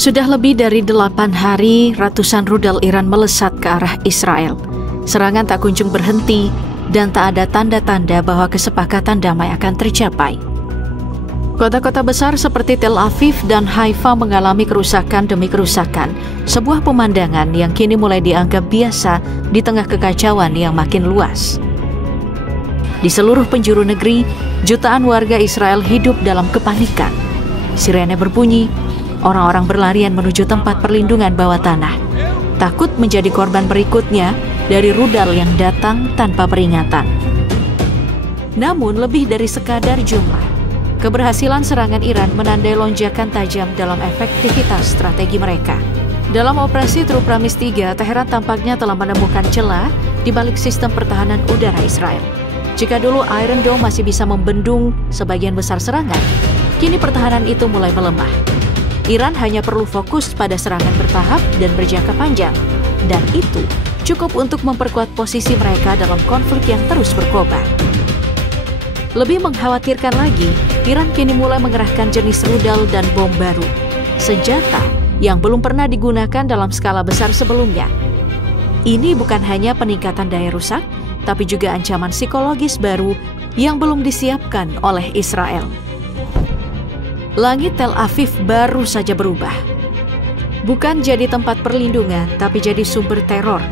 Sudah lebih dari 8 hari, ratusan rudal Iran melesat ke arah Israel. Serangan tak kunjung berhenti dan tak ada tanda-tanda bahwa kesepakatan damai akan tercapai. Kota-kota besar seperti Tel Aviv dan Haifa mengalami kerusakan demi kerusakan, sebuah pemandangan yang kini mulai dianggap biasa di tengah kekacauan yang makin luas. Di seluruh penjuru negeri, jutaan warga Israel hidup dalam kepanikan. Sirene berbunyi, orang-orang berlarian menuju tempat perlindungan bawah tanah, takut menjadi korban berikutnya dari rudal yang datang tanpa peringatan. Namun lebih dari sekadar jumlah, keberhasilan serangan Iran menandai lonjakan tajam dalam efektivitas strategi mereka. Dalam operasi True Promise 3, Teheran tampaknya telah menemukan celah di balik sistem pertahanan udara Israel. Jika dulu Iron Dome masih bisa membendung sebagian besar serangan, kini pertahanan itu mulai melemah. Iran hanya perlu fokus pada serangan bertahap dan berjangka panjang, dan itu cukup untuk memperkuat posisi mereka dalam konflik yang terus berkobar. Lebih mengkhawatirkan lagi, Iran kini mulai mengerahkan jenis rudal dan bom baru, senjata yang belum pernah digunakan dalam skala besar sebelumnya. Ini bukan hanya peningkatan daya rusak, tapi juga ancaman psikologis baru yang belum disiapkan oleh Israel. Langit Tel Aviv baru saja berubah. Bukan jadi tempat perlindungan, tapi jadi sumber teror.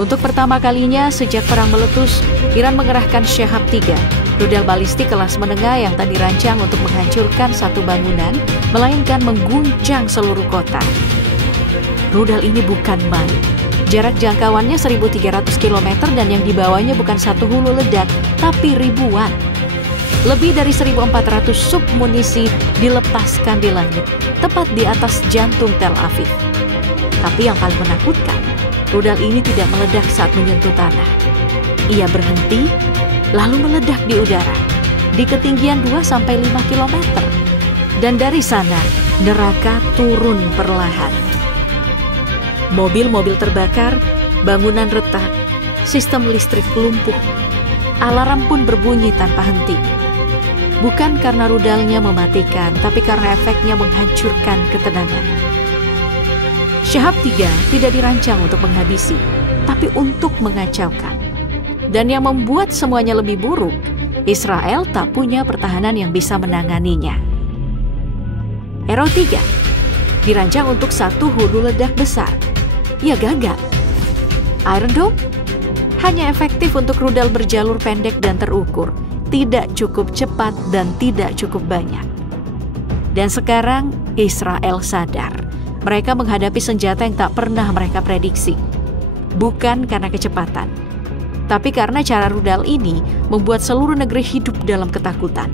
Untuk pertama kalinya sejak perang meletus, Iran mengerahkan Shahab 3, rudal balistik kelas menengah yang tak dirancang untuk menghancurkan satu bangunan, melainkan mengguncang seluruh kota. Rudal ini bukan main. Jarak jangkauannya 1.300 km dan yang dibawanya bukan satu hulu ledak, tapi ribuan. Lebih dari 1.400 sub munisi dilepaskan di langit, tepat di atas jantung Tel Aviv. Tapi yang paling menakutkan, rudal ini tidak meledak saat menyentuh tanah. Ia berhenti, lalu meledak di udara, di ketinggian 2-5 km. Dan dari sana, neraka turun perlahan. Mobil-mobil terbakar, bangunan retak, sistem listrik lumpuh. Alarm pun berbunyi tanpa henti. Bukan karena rudalnya mematikan, tapi karena efeknya menghancurkan ketenangan. Shahab 3 tidak dirancang untuk menghabisi, tapi untuk mengacaukan. Dan yang membuat semuanya lebih buruk, Israel tak punya pertahanan yang bisa menanganinya. Arrow 3 dirancang untuk satu hulu ledak besar. Ia gagal. Iron Dome hanya efektif untuk rudal berjalur pendek dan terukur, tidak cukup cepat dan tidak cukup banyak. Dan sekarang Israel sadar, mereka menghadapi senjata yang tak pernah mereka prediksi. Bukan karena kecepatan, tapi karena cara rudal ini membuat seluruh negeri hidup dalam ketakutan.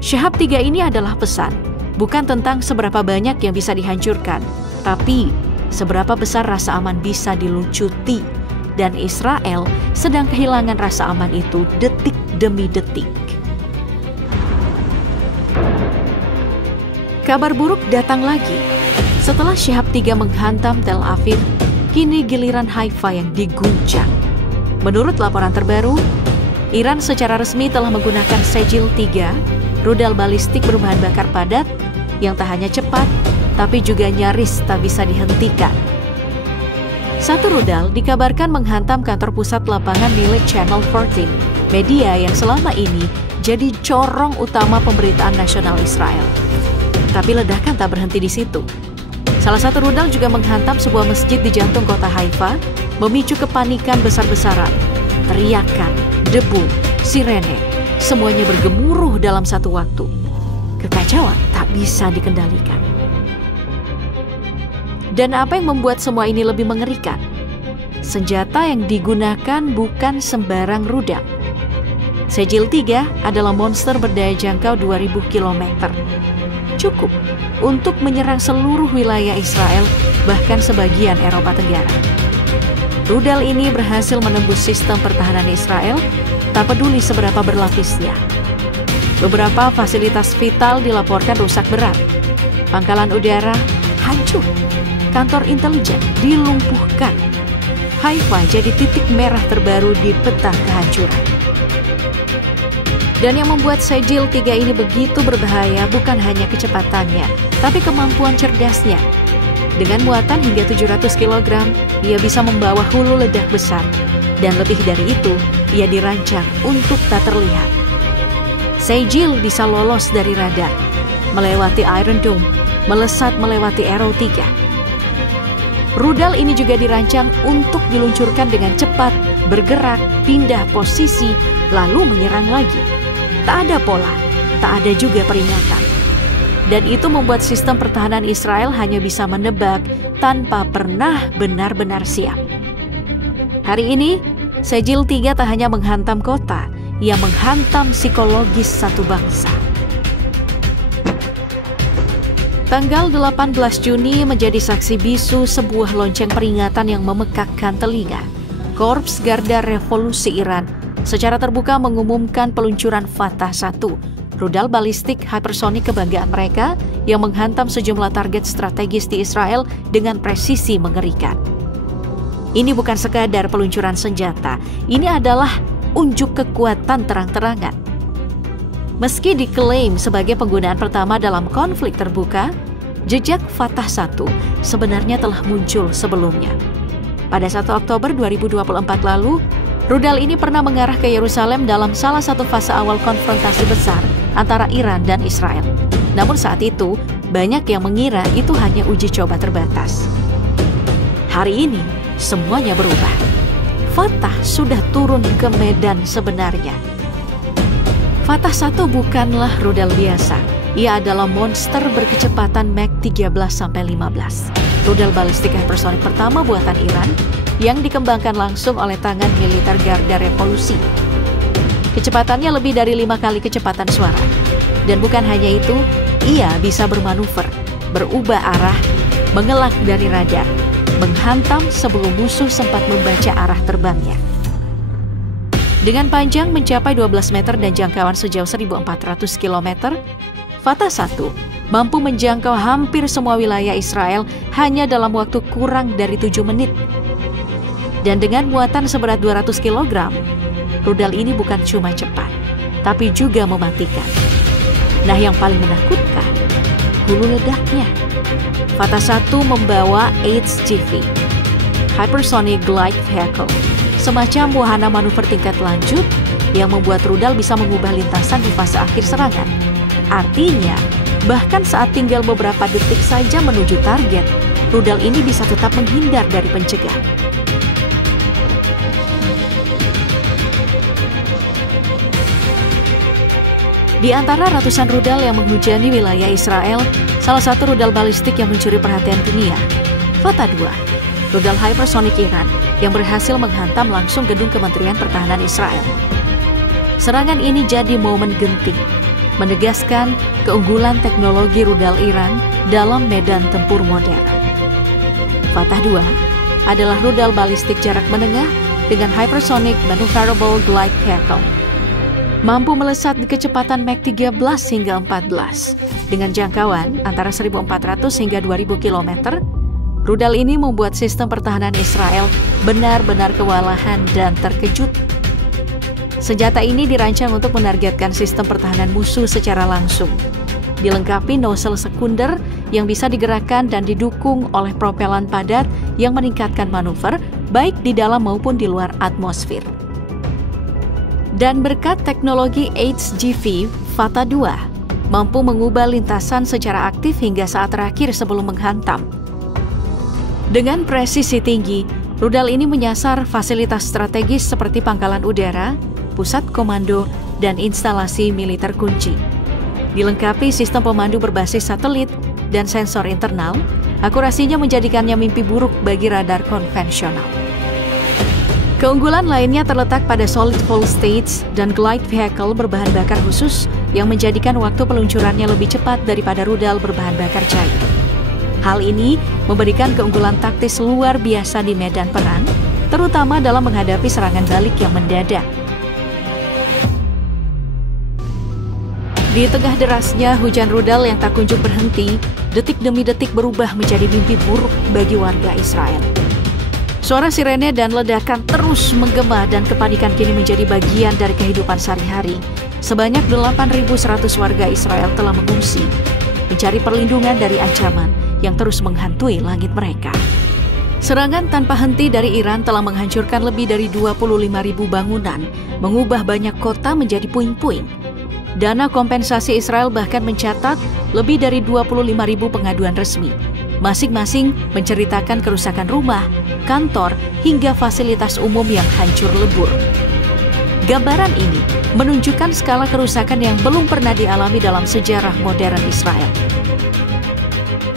Shahab 3 ini adalah pesan, bukan tentang seberapa banyak yang bisa dihancurkan, tapi seberapa besar rasa aman bisa dilucuti. Dan Israel sedang kehilangan rasa aman itu detik demi detik. Kabar buruk datang lagi. Setelah Shahab 3 menghantam Tel Aviv, kini giliran Haifa yang diguncang. Menurut laporan terbaru, Iran secara resmi telah menggunakan Shahab 3, rudal balistik berbahan bakar padat yang tak hanya cepat, tapi juga nyaris tak bisa dihentikan. Satu rudal dikabarkan menghantam kantor pusat lapangan milik Channel 14, media yang selama ini jadi corong utama pemberitaan nasional Israel. Tapi ledakan tak berhenti di situ. Salah satu rudal juga menghantam sebuah masjid di jantung kota Haifa, memicu kepanikan besar-besaran. Teriakan, debu, sirene, semuanya bergemuruh dalam satu waktu. Kekacauan tak bisa dikendalikan. Dan apa yang membuat semua ini lebih mengerikan? Senjata yang digunakan bukan sembarang rudal. Shahab 3 adalah monster berdaya jangkau 2.000 km. Cukup untuk menyerang seluruh wilayah Israel, bahkan sebagian Eropa Tenggara. Rudal ini berhasil menembus sistem pertahanan Israel, tak peduli seberapa berlapisnya. Beberapa fasilitas vital dilaporkan rusak berat. Pangkalan udara hancur. Kantor intelijen dilumpuhkan. Haifa jadi titik merah terbaru di peta kehancuran. Dan yang membuat Sejil 3 ini begitu berbahaya bukan hanya kecepatannya, tapi kemampuan cerdasnya. Dengan muatan hingga 700 kg, ia bisa membawa hulu ledak besar. Dan lebih dari itu, ia dirancang untuk tak terlihat. Sejil bisa lolos dari radar, melewati Iron Dome, melesat melewati Arrow 3. Rudal ini juga dirancang untuk diluncurkan dengan cepat, bergerak, pindah posisi, lalu menyerang lagi. Tak ada pola, tak ada juga peringatan. Dan itu membuat sistem pertahanan Israel hanya bisa menebak tanpa pernah benar-benar siap. Hari ini, Sejil 3 tak hanya menghantam kota, ia menghantam psikologis satu bangsa. Tanggal 18 Juni menjadi saksi bisu sebuah lonceng peringatan yang memekakkan telinga. Korps Garda Revolusi Iran secara terbuka mengumumkan peluncuran Fatah 1, rudal balistik hypersonik kebanggaan mereka yang menghantam sejumlah target strategis di Israel dengan presisi mengerikan. Ini bukan sekadar peluncuran senjata, ini adalah unjuk kekuatan terang-terangan. Meski diklaim sebagai penggunaan pertama dalam konflik terbuka, jejak Fatah 1 sebenarnya telah muncul sebelumnya. Pada 1 Oktober 2024 lalu, rudal ini pernah mengarah ke Yerusalem dalam salah satu fase awal konfrontasi besar antara Iran dan Israel. Namun saat itu, banyak yang mengira itu hanya uji coba terbatas. Hari ini, semuanya berubah. Fatah sudah turun ke medan sebenarnya. Fatah 1 bukanlah rudal biasa. Ia adalah monster berkecepatan Mach 13-15. Rudal balistik hypersonic pertama buatan Iran yang dikembangkan langsung oleh tangan militer Garda Revolusi. Kecepatannya lebih dari 5 kali kecepatan suara. Dan bukan hanya itu, ia bisa bermanuver, berubah arah, mengelak dari radar, menghantam sebelum musuh sempat membaca arah terbangnya. Dengan panjang mencapai 12 meter dan jangkauan sejauh 1.400 km, Fatah 1 mampu menjangkau hampir semua wilayah Israel hanya dalam waktu kurang dari 7 menit. Dan dengan muatan seberat 200 kg, rudal ini bukan cuma cepat, tapi juga mematikan. Nah, yang paling menakutkan, hulu ledaknya. Fatah 1 membawa HGV, Hypersonic Glide Vehicle, semacam wahana manuver tingkat lanjut yang membuat rudal bisa mengubah lintasan di fase akhir serangan. Artinya, bahkan saat tinggal beberapa detik saja menuju target, rudal ini bisa tetap menghindar dari pencegat. Di antara ratusan rudal yang menghujani wilayah Israel, salah satu rudal balistik yang mencuri perhatian dunia, Fatah 2, rudal hypersonic Iran yang berhasil menghantam langsung gedung Kementerian Pertahanan Israel. Serangan ini jadi momen genting, menegaskan keunggulan teknologi rudal Iran dalam medan tempur modern. Fatah 2 adalah rudal balistik jarak menengah dengan hypersonic maneuverable glide vehicle. Mampu melesat di kecepatan Mach 13 hingga 14. Dengan jangkauan antara 1.400 hingga 2.000 km, rudal ini membuat sistem pertahanan Israel benar-benar kewalahan dan terkejut. Senjata ini dirancang untuk menargetkan sistem pertahanan musuh secara langsung. Dilengkapi nozzle sekunder yang bisa digerakkan dan didukung oleh propelan padat yang meningkatkan manuver baik di dalam maupun di luar atmosfer. Dan berkat teknologi HGV, Fatah 2 mampu mengubah lintasan secara aktif hingga saat terakhir sebelum menghantam. Dengan presisi tinggi, rudal ini menyasar fasilitas strategis seperti pangkalan udara, pusat komando, dan instalasi militer kunci. Dilengkapi sistem pemandu berbasis satelit dan sensor internal, akurasinya menjadikannya mimpi buruk bagi radar konvensional. Keunggulan lainnya terletak pada solid full stage dan glide vehicle berbahan bakar khusus yang menjadikan waktu peluncurannya lebih cepat daripada rudal berbahan bakar cair. Hal ini memberikan keunggulan taktis luar biasa di medan perang, terutama dalam menghadapi serangan balik yang mendadak. Di tengah derasnya hujan rudal yang tak kunjung berhenti, detik demi detik berubah menjadi mimpi buruk bagi warga Israel. Suara sirene dan ledakan terus menggema dan kepanikan kini menjadi bagian dari kehidupan sehari-hari. Sebanyak 8.100 warga Israel telah mengungsi, mencari perlindungan dari ancaman yang terus menghantui langit mereka. Serangan tanpa henti dari Iran telah menghancurkan lebih dari 25.000 bangunan, mengubah banyak kota menjadi puing-puing. Dana kompensasi Israel bahkan mencatat lebih dari 25.000 pengaduan resmi. Masing-masing menceritakan kerusakan rumah, kantor, hingga fasilitas umum yang hancur lebur. Gambaran ini menunjukkan skala kerusakan yang belum pernah dialami dalam sejarah modern Israel.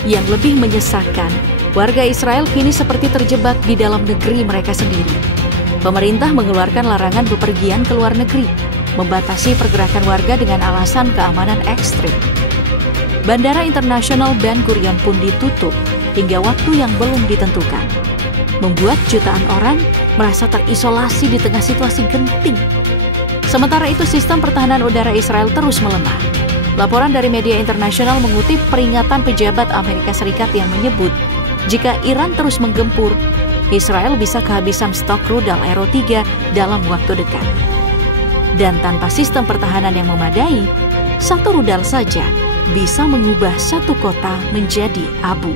Yang lebih menyesakan, warga Israel kini seperti terjebak di dalam negeri mereka sendiri. Pemerintah mengeluarkan larangan bepergian ke luar negeri, membatasi pergerakan warga dengan alasan keamanan ekstrim. Bandara internasional Ben Gurion pun ditutup hingga waktu yang belum ditentukan, membuat jutaan orang merasa terisolasi di tengah situasi genting. Sementara itu, sistem pertahanan udara Israel terus melemah. Laporan dari media internasional mengutip peringatan pejabat Amerika Serikat yang menyebut jika Iran terus menggempur, Israel bisa kehabisan stok rudal Aero 3 dalam waktu dekat. Dan tanpa sistem pertahanan yang memadai, satu rudal saja bisa mengubah satu kota menjadi abu.